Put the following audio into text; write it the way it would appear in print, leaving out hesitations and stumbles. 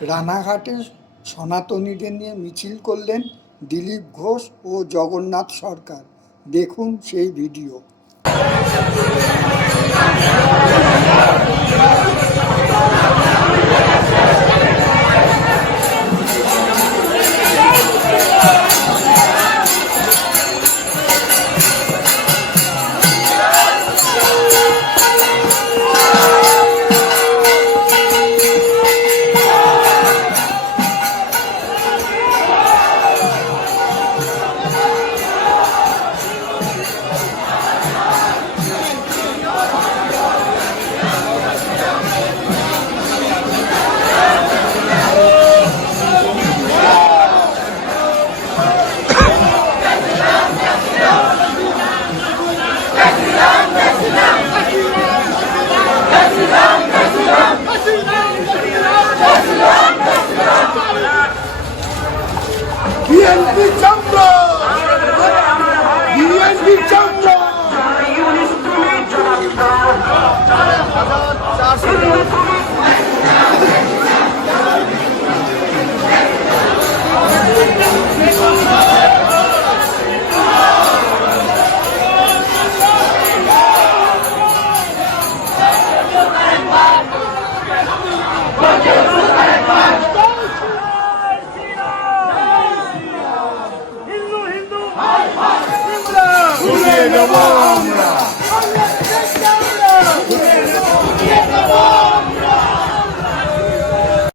রানাঘাটে সনাতনীদের নিয়ে মিছিল করলেন দিলীপ ঘোষ ও জগন্নাথ সরকার। দেখুন সেই video. BNP Chandra BNP Chandra Come on!